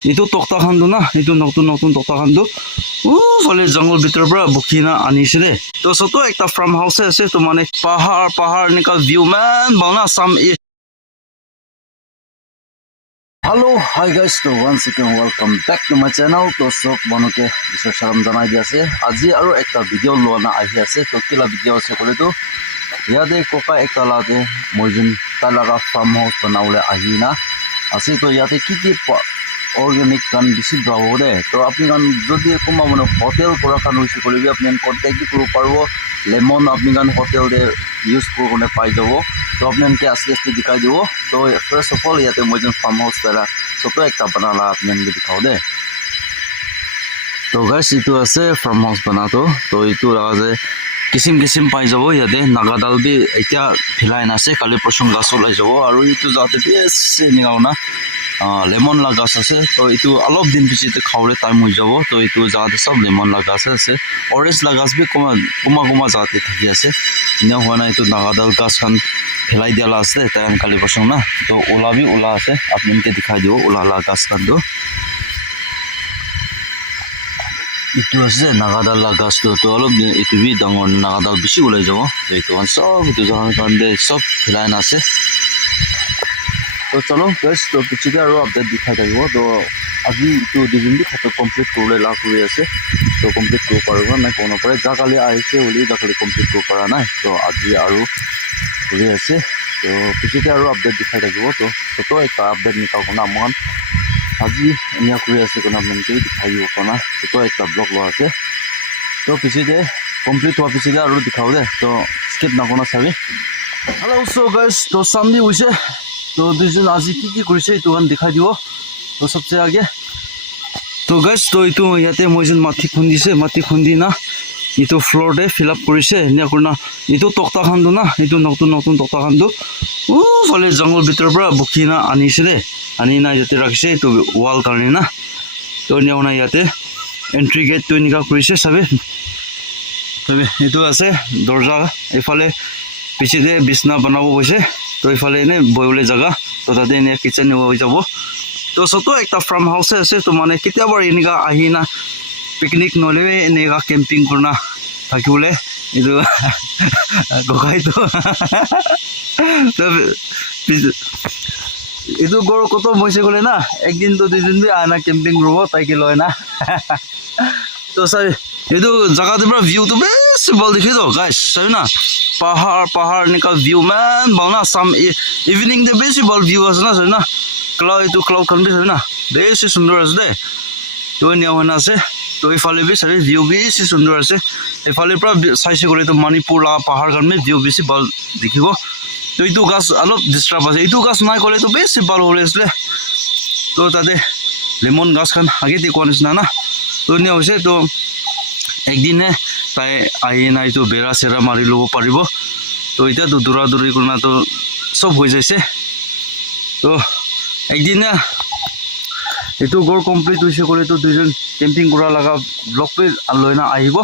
Itu tokta khan tu na, itu notun tokta khan tu fale jungle bitor pra bukhi na anise de. To soto ekta farmhouse ase to mane pahar nika view man balna sam Hello, hi guys, so once again welcome back to my channel. To sob manoke isor salam janai di ase. Aji aro ekta video lona ahi ase. To kila video ase kole to yade koka ekta lade mojun talaga farmhouse banaule ahi na ase to yate ki organic kan bisi bravo de to apni kan jodi kuma mano hotel kora kan hoise kole bi apni contact koro parbo lemon apni kan hotel de use korone pai jabo to apni ke aste dikhai dibo to first of all yate mojun farmhouse tara soto ekta banala apni bi dikhao de to guys itu ase farmhouse banato to itu raje kisim pai jabo yate nagadal bi etia philai na ase kali prosung gas olai jabo aru itu jate bes nigauna lemon la gas ase to itu alop din piche te khawle time hoi jabo to itu jate sab lemon la gas ase orange la gas bi kuma jate thaki ase ina hona itu nagadal gas khan philai dia la ase tayan kali prosung na to ola bi ola ase apni ke dikhai dibo ola la gas khan do itu ase nagadal la gas to alop itu bi dangor nagadal bishi ulai jabo to itu on sob itu jahan kan de sob philai na ase तो चलो guys तो पिछे aro update दिखा जाइबो तो আজি तो design भी खतो कंप्लीट करले ला करि আছে तो कंप्लीट कर पारबो ना कोनो परे जाकाले आइसे ओली जाकाले कंप्लीट कर पारा ना तो আজি आरो करि আছে तो पिछे aro update दिखा जाइबो तो एक अपडेट निकाल कोना मन আজি इया करि আছে कोना मन के दिखाइबो कोना तो एक ब्लॉग लो আছে तो पिछे कंप्लीट हुआ पिछे aro दिखाओ दे तो स्किप ना कोना सभी हेलो सो गाइस तो सामने हुइसे तो दुजन আজি की কৰিছে ইটো গান দেখাই দিব তো সবচে আগে তো গাইস তো ইটো ইয়াতে মইজন মাটি খুন্দি না ইটো ফ্লোর দে ফিল আপ কৰিছে নে কৰনা ইটো তক্তা খান দো না ইটো নতুন তক্তা খান দো ফলে জঙ্গল ভিতৰ পৰা বুকি না আনিছে দে আনি না ইয়াতে ৰাখিছে ইটো ওয়াল কাৰণে না তো নেওনা ইয়াতে এন্ট্ৰি গেট তো নিকা কৰিছে সবে ইটো আছে দরজা এফালে পিছে দে বিছনা বনাব গৈছে तो इफाले ने बोयले जगह तो ताते ने किचन हो जाबो तो सोतो एकटा फार्म हाउस আছে तो माने कित्या बार इनिगा आहिना पिकनिक नले नेगा कैंपिंग करना থাকিবলে ইদু গগাই তো ইদু গর কত মইছে গলে না একদিন তো দুইদিন বি আনা कैंपिंग করব তাই কি লয় না তো স্যার इदु जगह दे व्यू तो बेस बल देखि दो गाइस सही ना पहाड़ निका व्यू मैन बलना सम इवनिंग दे बेस बल व्यू आस ना सही ना क्लाउड कन भी सही ना बेस सुंदर आस दे तो निया होना से तो इफाले भी सही व्यू बेस सुंदर आसे इफाले पूरा साइसे गले तो मणिपुर ला पहाड़ कन में व्यू बेस बल देखिबो तो इतु गास अलप डिस्टर्ब आसे इतु गास नाय गले तो बेस बल होले असले तो ताते लेमन गास खान आगे दे कोनिस ना तो निया होसे तो एक दिन ताई आई ना तो बेरा सेरा मारि लो पारिबो तो इता तो दूरा दूरी करना तो सब हो जाइसे तो एक दिन एतो गोर कंप्लीट होइसे करे तो दुजन कैंपिंग करा लगा ब्लॉग पे लयना आइबो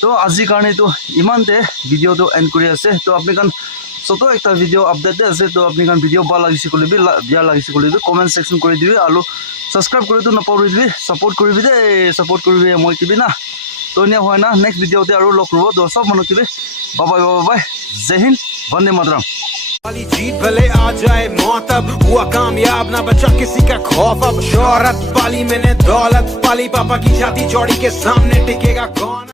तो আজি কাৰণে तो इमान ते वीडियो तो एंड কৰি আছে तो আপনি কান সতো একটা ভিডিও আপডেট আছে তো আপনি কান ভিডিও ভাল লাগিছে কলে বি বিয়া লাগিছে কলে কমেন্ট সেকশন কৰি দিবি আৰু সাবস্ক্ৰাইব কৰি তো নপাবি দিবি সাপোৰ্ট কৰিবি দে সাপোৰ্ট কৰিবি মই কিবি না तो नहीं हुआ ना नेक्स्ट वीडियो ते आरो लोग रहो तो सब मनो किबे बाय जय हिंद वंदे मातरम वाली जीत भले आ जाए मौत अब हुआ कामयाब ना बचा किसी का खौफ अब शोहरत पाली मैंने दौलत पाली पापा की छाती चौड़ी के सामने टिकेगा कौन